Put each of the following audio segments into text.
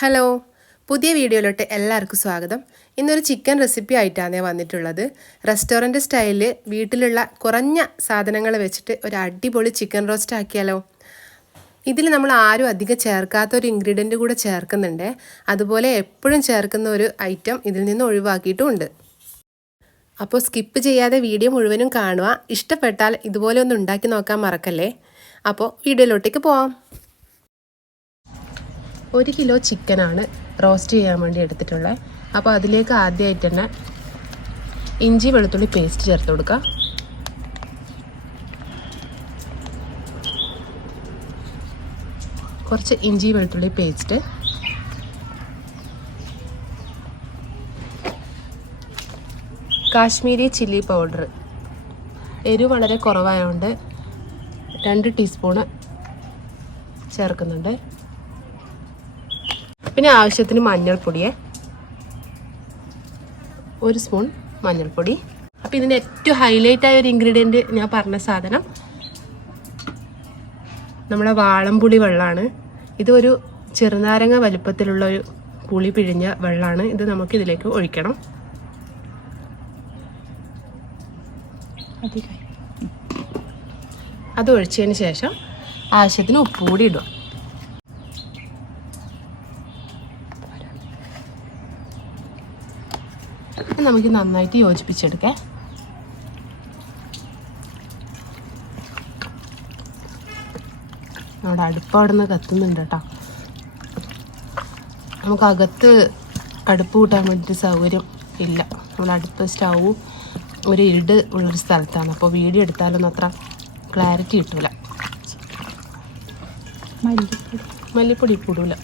Hello പുതിയ വീഡിയോയിലോട്ട് എല്ലാവർക്കും സ്വാഗതം. ഇന്നൊരു ചിക്കൻ റെസിപ്പി ആയിട്ടാണ് വന്നിട്ടുള്ളത്. റെസ്റ്റോറന്റ് സ്റ്റൈലിൽ വീട്ടിലുള്ള കുറഞ്ഞ സാധനങ്ങൾ വെച്ചിട്ട് ഒരു അടിപൊളി ചിക്കൻ റോസ്റ്റ് ആക്കിയാലോ? ഇതിൽ നമ്മൾ ആരും അധികം ചേർക്കാത്ത ഒരു ഇൻഗ്രീഡിയന്റ് കൂടെ ചേർക്കുന്നുണ്ട്. അതുപോലെ എപ്പോഴും ചേർക്കുന്ന ഒരു ഐറ്റം ഇതിൽ നിന്ന് ഒഴിവാക്കിയിട്ടുമുണ്ട്. അപ്പോൾ സ്കിപ്പ് ചെയ്യാതെ വീഡിയോ മുഴുവനും കാണുക. ഇഷ്ടപ്പെട്ടാൽ ഇതുപോലെ ഒന്ന് ഉണ്ടാക്കി നോക്കാൻ മറക്കല്ലേ? അപ്പോൾ വീഡിയോയിലോട്ടേക്ക് പോവാം. ഒരു കിലോ ചിക്കനാണ് റോസ്റ്റ് ചെയ്യാൻ വേണ്ടി എടുത്തിട്ടുള്ളത് അപ്പോൾ അതിലേക്ക് ആദ്യമായിട്ട് തന്നെ ഇഞ്ചി വെളുത്തുള്ളി പേസ്റ്റ് ചേർത്ത് കൊടുക്കുക കുറച്ച് ഇഞ്ചി വെളുത്തുള്ളി പേസ്റ്റ്. Kashmiri chilli powder. എരിവ് വളരെ കുറവായതുകൊണ്ട് രണ്ട് ടീസ്പൂണ് ചേർക്കുന്നുണ്ട്. പിന്നെ ആവശ്യത്തിന് മഞ്ഞൾപ്പൊടിയെ. ഒരു സ്പൂൺ മഞ്ഞൾപ്പൊടി. അപ്പോൾ ഇതിന്റെ ഏറ്റവും ഹൈലൈറ്റ് ആയ ഒരു ഇൻഗ്രീഡിയന്റ് ഞാൻ പറഞ്ഞ സാധനം നമ്മുടെ വാളംപുളി വെള്ളമാണ് ഇതൊരു ചെറുനാരങ്ങ വലുപ്പത്തിലുള്ള ഒരു പുളി പിഴിഞ്ഞ വെള്ളമാണ് ഇത് നമുക്ക് ഇതിലേക്ക് ഒഴിക്കണം. അത് ഒഴിച്ചതിന് ശേഷം ആവശ്യത്തിന് ഉപ്പ് കൂടി ഇടുക. നമുക്ക് നന്നായിട്ട് യോജിപ്പിച്ചെടുക്കാം. നമ്മുടെ അടുപ്പ് അവിടെ നിന്ന് കത്തുന്നുണ്ട് കേട്ടോ. നമുക്ക് അകത്ത് അടുപ്പ് കൂട്ടാൻ വേണ്ടിയിട്ട് സൗകര്യം ഇല്ല. നമ്മുടെ അടുപ്പ് സ്റ്റൗ ഒരു ഇരുട് ഉള്ളൊരു സ്ഥലത്താണ്. അപ്പോൾ വീഡിയോ എടുത്താലൊന്നും അത്ര ക്ലാരിറ്റി കിട്ടൂല. മല്ലിപ്പൊടി. മല്ലിപ്പൊടി ഇപ്പിടൂല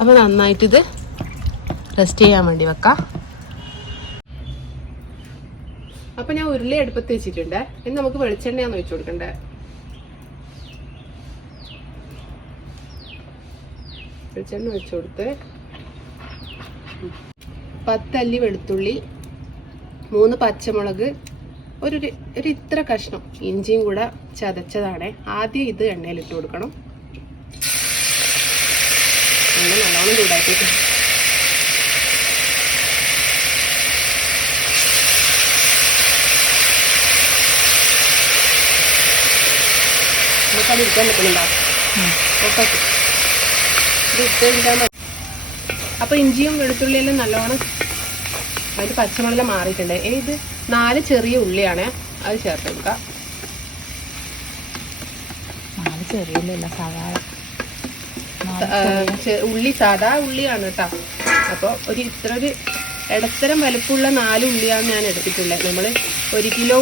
അപ്പോൾ നന്നായിട്ടിത് റെസ്റ്റ് ചെയ്യാൻ വേണ്ടി വെക്കാം. അപ്പം ഞാൻ ഉരുളി അടുപ്പത്ത് വെച്ചിട്ടുണ്ട്. ഇനി നമുക്ക് വെളിച്ചെണ്ണയാന്ന് വെച്ചു കൊടുക്കണ്ടേ? വെളിച്ചെണ്ണ വെച്ചു കൊടുത്ത്. പത്തല്ലി വെളുത്തുള്ളി മൂന്ന് പച്ചമുളക് ഒരു ഒരു- ഇത്ര കഷ്ണം ഇഞ്ചിയും കൂടെ ചതച്ചതാണ്. ആദ്യം ഇത് എണ്ണയിലിട്ട് കൊടുക്കണം. എണ്ണ നല്ലോണം ചൂടാക്കിയിട്ട്. നമുക്കത് ഇരിക്കാൻ പറ്റുന്നുണ്ടോ? ഓക്കെ ഇത് ഇട്ട് കഴിഞ്ഞാൽ മതി. അപ്പോൾ ഇഞ്ചിയും നല്ലോണം അതിന്റെ പച്ചമുളക് മാറിയിട്ടുണ്ട്. ഇനി ഇത് നാല് ചെറിയ ഉള്ളിയാണ് അത് ചേർത്തെടുക്കാം നാല് ചെറിയ സവാള. ഉള്ളി സാധാ ഉള്ളിയാണ് കേട്ടോ അപ്പോൾ ഒരു ഇത്ര ഒരു ഇടത്തരം വലുപ്പമുള്ള നാല് ഉള്ളിയാണ് ഞാൻ എടുത്തിട്ടുള്ളത് നമ്മൾ ഒരു കിലോ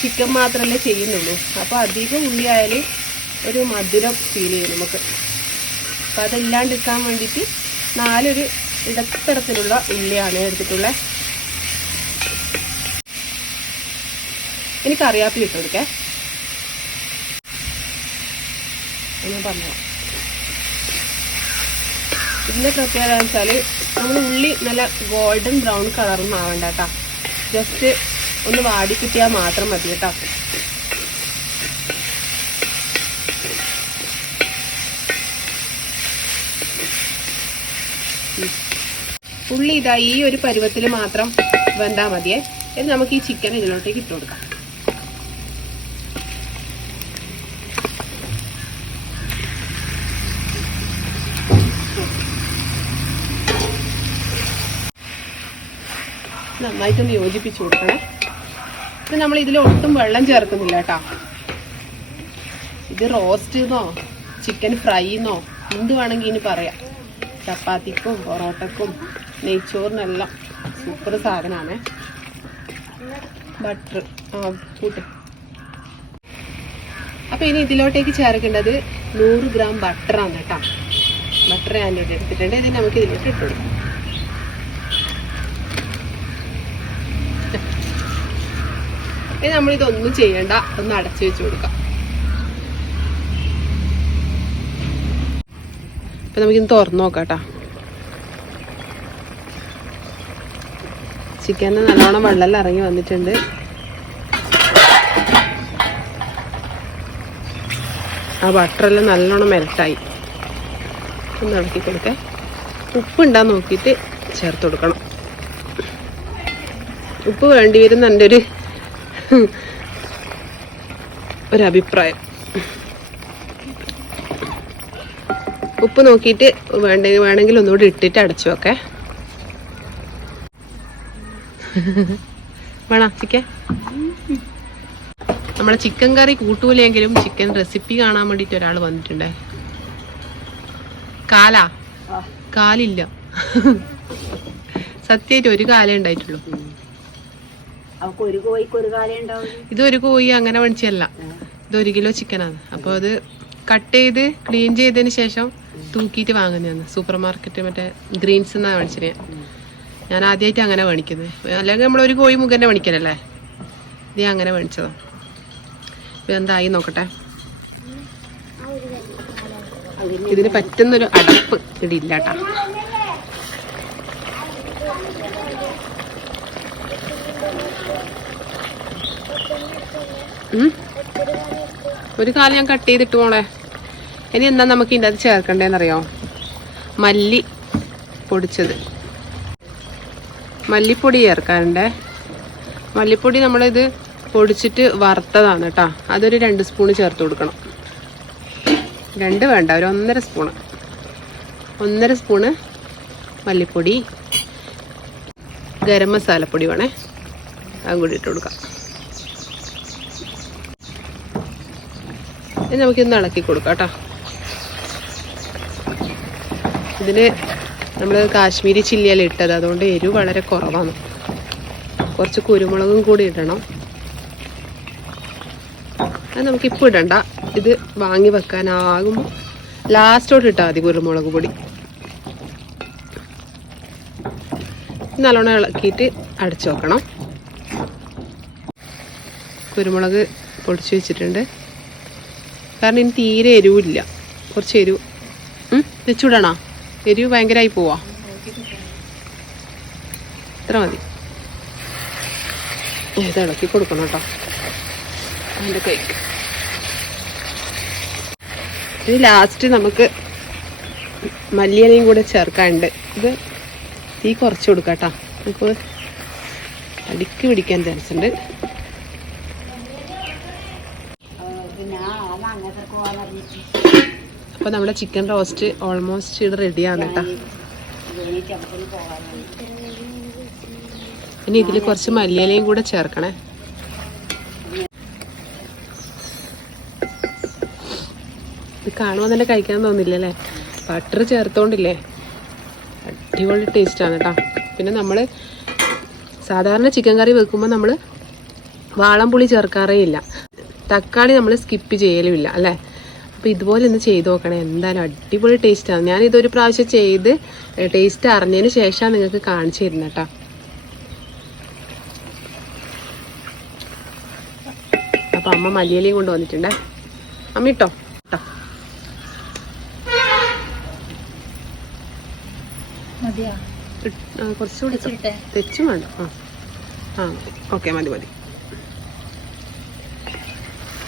ചിക്കൻ മാത്രമല്ലേ ചെയ്യുന്നുള്ളൂ. അപ്പോൾ അധികം ഉള്ളി ആയാൽ ഒരു മധുരം ഫീൽ ചെയ്യും നമുക്ക്. അപ്പോൾ അതെല്ലാണ്ടിരിക്കാൻ വേണ്ടിയിട്ട് നാലൊരു ഇടത്തരത്തിലുള്ള ഉള്ളിയാണ് എടുത്തിട്ടുള്ളത് എനിക്ക് അറിയാപ്പിൽ ഇട്ട് കൊടുക്കേ ഞാൻ പറഞ്ഞു ഇതിന്റെ പ്രത്യേകത എന്ന് വെച്ചാൽ നമ്മൾ ഉള്ളി നല്ല ഗോൾഡൻ ബ്രൗൺ കളറൊന്നും ആവണ്ട കേട്ടോ. ജസ്റ്റ് ഒന്ന് വാടി കിട്ടിയാൽ മാത്രം മതി കേട്ടോ. ഉള്ളി ഇതാ ഈ ഒരു പരുവത്തിൽ മാത്രം വെന്താൽ മതിയേ. ഇത് നമുക്ക് ഈ ചിക്കൻ ഇതിലോട്ടേക്ക് ഇട്ട് കൊടുക്കാം. നന്നായിട്ടൊന്ന് യോജിപ്പിച്ച് കൊടുക്കണം. ഇത് നമ്മൾ ഇതിൽ ഒട്ടും വെള്ളം ചേർക്കുന്നില്ല കേട്ടോ. ഇത് റോസ്റ്റ് എന്നോ ചിക്കൻ ഫ്രൈ എന്നോ എന്ത് വേണമെങ്കിൽ ഇനി പറയാം. ചപ്പാത്തിക്കും പൊറോട്ടക്കും നെയ്ച്ചോറിനെല്ലാം സൂപ്പർ സാധനമാണ്. ബട്ടർ ആ കൂട്ട്. അപ്പോൾ ഇനി ഇതിലോട്ടേക്ക് ചേർക്കേണ്ടത് നൂറ് ഗ്രാം ബട്ടറാണ് കേട്ടോ. ബട്ടർ ഞാൻ എടുത്തിട്ടുണ്ട്. ഇത് നമുക്ക് ഇതിലോട്ട് ഇട്ട് കൊടുക്കാം നമ്മൾ ഇതൊന്നും ചെയ്യണ്ട. ഒന്ന് അടച്ചു വെച്ച് കൊടുക്കാം. അപ്പൊ നമുക്കിന്ന് തുറന്നു നോക്കാം കേട്ടോ നല്ലോണം വെള്ളം ഇറങ്ങി വന്നിട്ടുണ്ട്. ആ ബട്ടറെല്ലാം നല്ലോണം മെൽട്ടായി ഒന്ന് ഇളക്കി കൊടുക്കേ ഉപ്പുണ്ടാ നോക്കിയിട്ട് ചേർത്ത് കൊടുക്കണം. ഉപ്പ് വേണ്ടി വരുന്ന എന്റെ ഒരു ഒരു അഭിപ്രായം ഉപ്പ് നോക്കിയിട്ട് വേണ്ട വേണമെങ്കിൽ ഒന്നുകൂടി ഇട്ടിട്ട് അടച്ചു വെക്കേ. വേണോ ചിക്കൻ? നമ്മളെ ചിക്കൻ കറി കൂട്ടൂലെങ്കിലും ചിക്കൻ റെസിപ്പി കാണാൻ വേണ്ടിയിട്ട് ഒരാൾ വന്നിട്ടുണ്ടേ. കാലാ? കാലില്ല. സത്യമായിട്ട് ഒരു കാലേ ഉണ്ടായിട്ടുള്ളൂ. അവക്ക് ഒരു ഒരു കാലം കോഴി അങ്ങനെ മേടിച്ചല്ല ഇത് ഒരു കിലോ ചിക്കനാണ് അപ്പോൾ അത് കട്ട് ചെയ്ത് ക്ലീൻ ചെയ്തതിന് ശേഷം തൂക്കിയിട്ട് വാങ്ങുന്നതാണ്. സൂപ്പർ മാർക്കറ്റ് മറ്റേ ഗ്രീൻസ് എന്നാണ് മേടിച്ചത് ഞാൻ. ആദ്യമായിട്ട് അങ്ങനെ മേടിക്കുന്നത് അല്ലെങ്കിൽ നമ്മൾ ഒരു കോഴി മുഖേന മേടിക്കലല്ലേ ഇത് അങ്ങനെ വേണിച്ചതാ ഇപ്പൊ എന്തായി നോക്കട്ടെ. ഇതിന് പറ്റുന്നൊരു അടപ്പ് ഇവിടെ ഇല്ല കേട്ടാ ഉം. ഒരു കാലം ഞാൻ കട്ട് ചെയ്തിട്ട് പോണേ. ഇനി എന്നാ നമുക്ക് ഇതിന്റെ അത് ചേർക്കണ്ടേന്നറിയോ? മല്ലി പൊടിച്ചത്. മല്ലിപ്പൊടി ചേർക്കാറുണ്ടേ. മല്ലിപ്പൊടി നമ്മളിത് പൊടിച്ചിട്ട് വറുത്തതാണ് കേട്ടോ. അതൊരു രണ്ട് സ്പൂൺ ചേർത്ത് കൊടുക്കണം. രണ്ട് വേണ്ട ഒരു ഒന്നര സ്പൂണ്. ഒന്നര സ്പൂണ് മല്ലിപ്പൊടി. ഗരം മസാലപ്പൊടി വേണേ. അതും കൂടി ഇട്ട് കൊടുക്കാം. ഇനി നമുക്കിന്ന് ഇളക്കി കൊടുക്കാം കേട്ടോ. ഇതിന് നമ്മൾ കാശ്മീരി ചില്ലിയല്ല ഇട്ടത്. അതുകൊണ്ട് എരിവ് വളരെ കുറവാണ്. കുറച്ച് കുരുമുളകും കൂടി ഇടണം. അത് നമുക്കിപ്പോൾ ഇടണ്ട. ഇത് വാങ്ങി വെക്കാനാകുമ്പോൾ ലാസ്റ്റോട്ട് ഇട്ടാൽ മതി കുരുമുളക് പൊടി. നല്ലോണം ഇളക്കിയിട്ട് അടച്ചു വെക്കണം. കുരുമുളക് പൊടിച്ച് വെച്ചിട്ടുണ്ട്. കാരണം ഇനി തീരെ എരിവില്ല. കുറച്ച് എരിവ്. വെച്ചുവിടണോ എരിവ് ഭയങ്കരമായി പോവാ. ഇത്ര മതി. ഇത് ഇളക്കി കൊടുക്കണം കേട്ടോ. അതിന്റെ കൈക്ക് ഇനി ലാസ്റ്റ് നമുക്ക് മല്ലിയിലയും കൂടെ ചേർക്കാനുണ്ട്. ഇത് തീ കുറച്ച് കൊടുക്കാം കേട്ടോ. നമുക്ക് അടിക്ക് പിടിക്കാൻ ചാൻസ് ഉണ്ട് പിന്നെ അങ്ങനത്തെ പോകാൻ പറഞ്ഞിട്ട് അപ്പോൾ നമ്മുടെ ചിക്കൻ റോസ്റ്റ് ഓൾമോസ്റ്റ് ഇത് റെഡിയാണ് കേട്ടോ. ഇനി ഇതിൽ കുറച്ച് മല്ലിയിലയും കൂടെ ചേർക്കണേ. ഇത് കാണുമ്പോൾ തന്നെ കഴിക്കാൻ തോന്നില്ലല്ലേ ബട്ടർ ചേർത്തോണ്ടില്ലേ? അടിപൊളി ടേസ്റ്റാണ് കേട്ടോ. പിന്നെ നമ്മൾ സാധാരണ ചിക്കൻ കറി വെക്കുമ്പോൾ നമ്മൾ വാളംപുളി ചേർക്കാറേ ഇല്ല. തക്കാളി നമ്മൾ സ്കിപ്പ് ചെയ്യലുമില്ല അല്ലേ? അപ്പോൾ ഇതുപോലെ ഒന്ന് ചെയ്ത് നോക്കണേ. എന്തായാലും അടിപൊളി ടേസ്റ്റാണ് ഇതൊരു പ്രാവശ്യം ചെയ്ത് ടേസ്റ്റ് അറിഞ്ഞതിന് ശേഷമാണ് നിങ്ങൾക്ക് കാണിച്ചു തരുന്നത് കേട്ടോ. അപ്പോൾ അമ്മ മല്ലിയിലയും കൊണ്ട് വന്നിട്ടുണ്ടേ. അമ്മ ഇട്ടോ? ആ, കുറച്ചുകൂടി തെച്ചും വേണ്ട. ആ. ആ ഓക്കെ മതി മതി.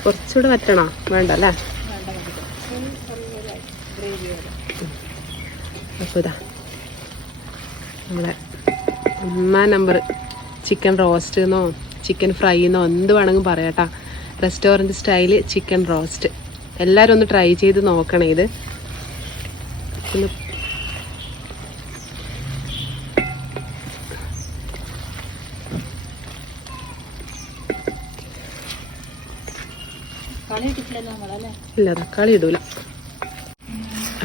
കുറച്ചുകൂടെ വറ്റണോ? വേണ്ട അല്ലേ വേണ്ട മതി ഗ്രേവി പോലെ അപ്പോൾ ഇതാ നമ്മളെ ഒന്നാം നമ്പർ ചിക്കൻ റോസ്റ്റ് എന്നോ ചിക്കൻ ഫ്രൈ എന്നോ എന്ത് വേണമെങ്കിലും പറയാട്ടാ റെസ്റ്റോറന്റ് സ്റ്റൈൽ ചിക്കൻ റോസ്റ്റ് എല്ലാവരും ഒന്ന് ട്രൈ ചെയ്ത് നോക്കണേ ഇത്. ഇല്ല തക്കാളി ഇടൂല.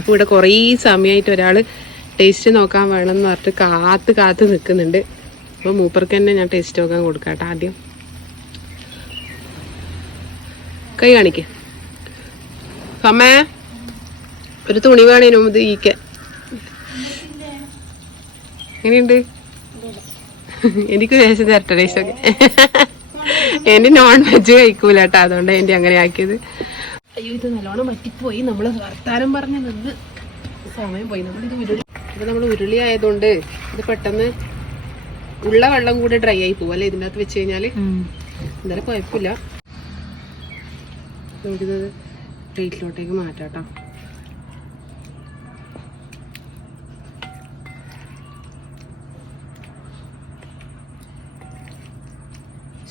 അപ്പോൾ ഇവിടെ കുറേ സമയമായിട്ട് ഒരാൾ ടേസ്റ്റ് നോക്കാൻ വേണം എന്ന് പറഞ്ഞിട്ട് കാത്ത് കാത്ത് നിൽക്കുന്നുണ്ട്. അപ്പോൾ മൂപ്പർക്ക് തന്നെ ഞാൻ ടേസ്റ്റ് നോക്കാൻ കൊടുക്കാം കേട്ടോ ആദ്യം. കൈ കാണിക്ക്. അമ്മേ ഒരു തുണി വേണേനു ഇത് ഈക്ക എങ്ങനെയുണ്ട്? എനിക്ക് ദേശം തരട്ടെ ടേസ്റ്റ് ഒക്കെ. എന്റെ നോൺ വെജ് കഴിക്കൂല കേട്ടോ അതുകൊണ്ട് എന്റെ അങ്ങനെ ആക്കിയത്. അയ്യോ ഇത് നല്ലോണം പറ്റിപ്പോയി നമ്മൾ വർത്താനം പറഞ്ഞ് നിന്ന് സമയം പോയി. നമ്മളിത് ഉരുളി ഇത് നമ്മൾ ഉരുളി ആയതുകൊണ്ട് ഇത് പെട്ടെന്ന് ഉള്ള വെള്ളം കൂടെ ഡ്രൈ ആയി പോകും അല്ലേ? ഇതിന്റെ അകത്ത് വെച്ച് കഴിഞ്ഞാൽ എന്തായാലും കുഴപ്പമില്ല. പ്ലേറ്റിലോട്ടേക്ക് മാറ്റാട്ടോ.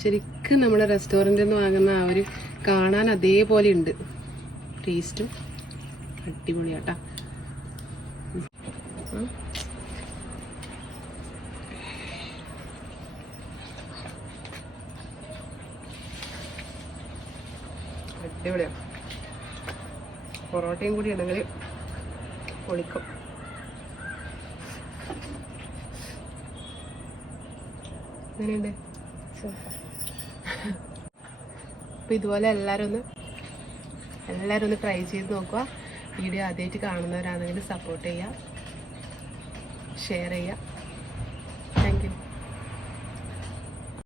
ശരിക്കും നമ്മുടെ റെസ്റ്റോറന്റിൽ നിന്ന് വാങ്ങുന്ന ആ ഒരു കാണാൻ അതേപോലെ ഉണ്ട്. ടേസ്റ്റും അടിപൊളിയാട്ടാ. അടിപൊളിയാണ് പൊറോട്ടയും കൂടി ഉണ്ടെങ്കിൽ പൊളിക്കും. എങ്ങനെയുണ്ട്? അപ്പൊ ഇതുപോലെ എല്ലാവരും ഒന്ന് എല്ലാവരും ഒന്ന് ട്രൈ ചെയ്ത് നോക്കുക. വീഡിയോ ആദ്യമായിട്ട് കാണുന്നവരാണെങ്കിൽ സപ്പോർട്ട് ചെയ്യുക. ഷെയർ ചെയ്യുക.